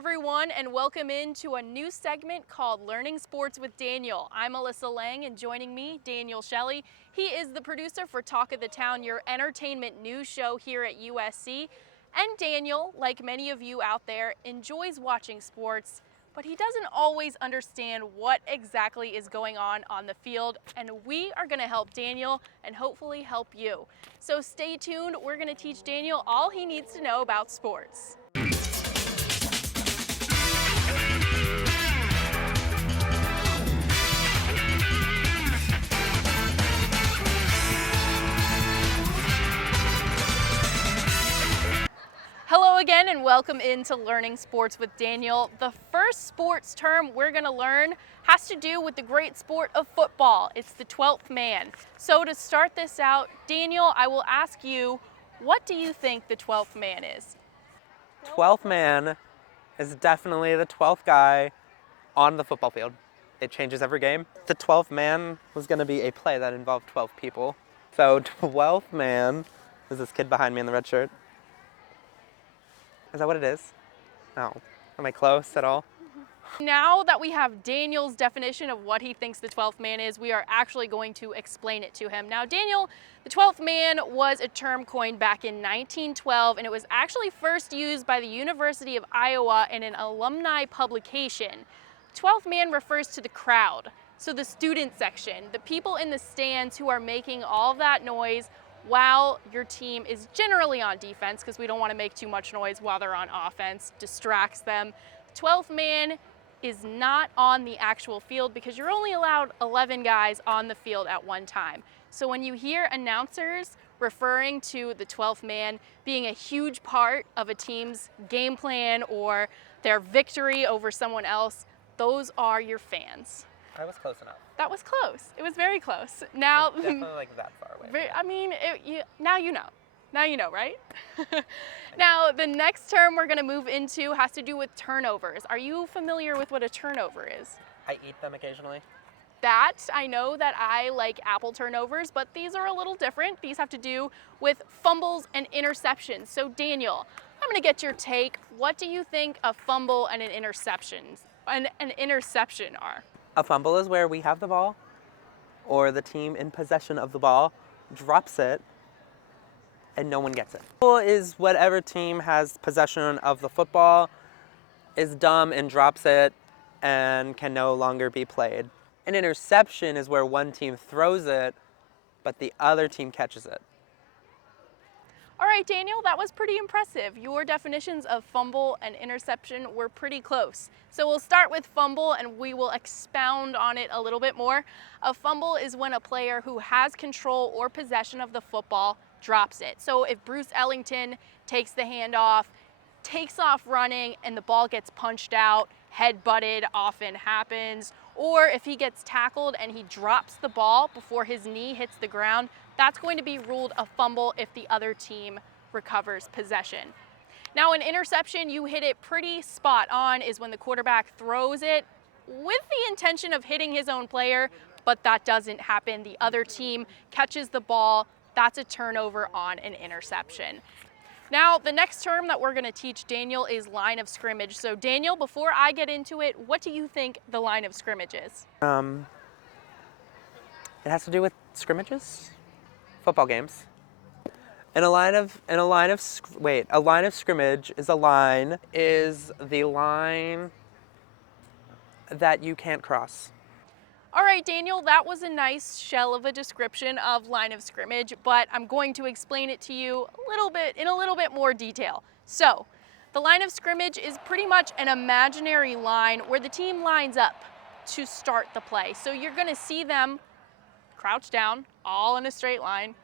everyone, and welcome into a new segment called Learning Sports with Daniel. I'm Alyssa Lang, and joining me, Daniel Shelley. He is the producer for Talk of the Town, your entertainment news show here at USC. And Daniel, like many of you out there, enjoys watching sports, but he doesn't always understand what exactly is going on the field, and we are going to help Daniel and hopefully help you. So stay tuned. We're going to teach Daniel all he needs to know about sports. Hello again and welcome into Learning Sports with Daniel. The first sports term we're going to learn has to do with the great sport of football. It's the 12th man. So to start this out, Daniel, I will ask you, what do you think the 12th man is? 12th man is definitely the 12th guy on the football field. It changes every game. The 12th man was going to be a play that involved 12 people. So 12th man is this kid behind me in the red shirt. Is that what it is? No. Am I close at all? Now that we have Daniel's definition of what he thinks the 12th man is, we are actually going to explain it to him. Now, Daniel, the 12th man was a term coined back in 1912, and it was actually first used by the University of Iowa in an alumni publication. 12th man refers to the crowd, so the student section, the people in the stands who are making all that noise while your team is generally on defense, because we don't want to make too much noise while they're on offense, distracts them. 12th man is not on the actual field because you're only allowed 11 guys on the field at one time. So when you hear announcers referring to the 12th man being a huge part of a team's game plan or their victory over someone else, those are your fans. I was close enough. That was close. It was very close. Now, It's definitely like that far away. I mean, now you know. Now you know, right? Now, the next term we're going to move into has to do with turnovers. Are you familiar with what a turnover is? I eat them occasionally. That, I know that I like apple turnovers, but these are a little different. These have to do with fumbles and interceptions. So, Daniel, I'm going to get your take. What do you think a fumble and an interception are? A fumble is where we have the ball, or the team in possession of the ball drops it, and no one gets it. Fumble is whatever team has possession of the football, is dumb and drops it, and can no longer be played. An interception is where one team throws it, but the other team catches it. All right, Daniel, that was pretty impressive. Your definitions of fumble and interception were pretty close. So we'll start with fumble and we will expound on it a little bit more. A fumble is when a player who has control or possession of the football drops it. So if Bruce Ellington takes the handoff, takes off running, and the ball gets punched out, head-butted often happens, or if he gets tackled and he drops the ball before his knee hits the ground, that's going to be ruled a fumble if the other team recovers possession. Now, an interception, you hit it pretty spot on, is when the quarterback throws it with the intention of hitting his own player, but that doesn't happen. The other team catches the ball. That's a turnover on an interception. Now, the next term that we're going to teach Daniel is line of scrimmage. So, Daniel, before I get into it, what do you think the line of scrimmage is? It has to do with scrimmages, football games. A line of scrimmage is the line that you can't cross. All right, Daniel, that was a nice shell of a description of line of scrimmage, but I'm going to explain it to you in a little bit more detail. So, the line of scrimmage is pretty much an imaginary line where the team lines up to start the play. So you're going to see them crouch down, all in a straight line,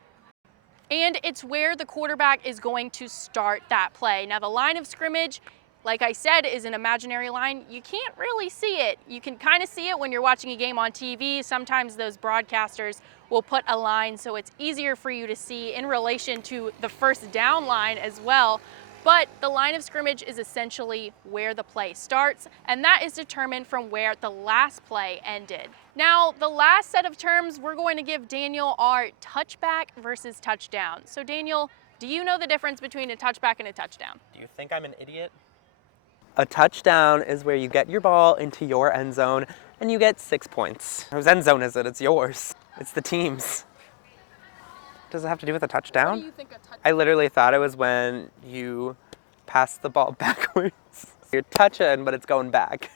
and it's where the quarterback is going to start that play. Now, the line of scrimmage, like I said, is an imaginary line. You can't really see it. You can kind of see it when you're watching a game on TV. Sometimes those broadcasters will put a line so it's easier for you to see in relation to the first down line as well. But the line of scrimmage is essentially where the play starts, and that is determined from where the last play ended. Now, the last set of terms we're going to give Daniel are touchback versus touchdown. So Daniel, do you know the difference between a touchback and a touchdown? Do you think I'm an idiot? A touchdown is where you get your ball into your end zone and you get 6 points. Whose end zone is it? It's yours. It's the team's. Does it have to do with a touchdown? What do you think a touchdown? I literally thought it was when you pass the ball backwards. You're touching, but it's going back.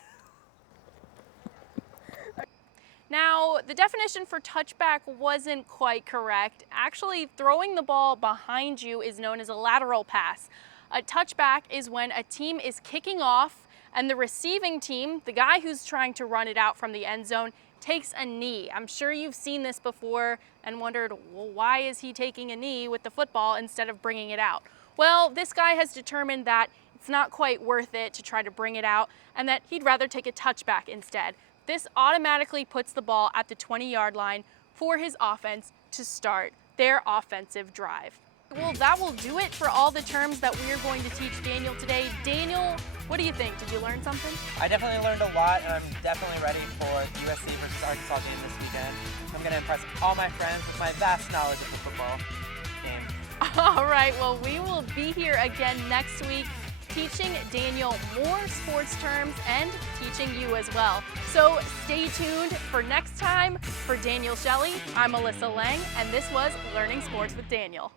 Now, the definition for touchback wasn't quite correct. Actually, throwing the ball behind you is known as a lateral pass. A touchback is when a team is kicking off and the receiving team, the guy who's trying to run it out from the end zone, takes a knee. I'm sure you've seen this before and wondered, well, why is he taking a knee with the football instead of bringing it out? Well, this guy has determined that it's not quite worth it to try to bring it out and that he'd rather take a touchback instead. This automatically puts the ball at the 20-yard line for his offense to start their offensive drive. Well, that will do it for all the terms that we're going to teach Daniel today. Daniel, what do you think? Did you learn something? I definitely learned a lot, and I'm definitely ready for the USC versus Arkansas game this weekend. I'm going to impress all my friends with my vast knowledge of the football game. All right, well, we will be here again next week teaching Daniel more sports terms and teaching you as well. So stay tuned for next time. For Daniel Shelley, I'm Alyssa Lang, and this was Learning Sports with Daniel.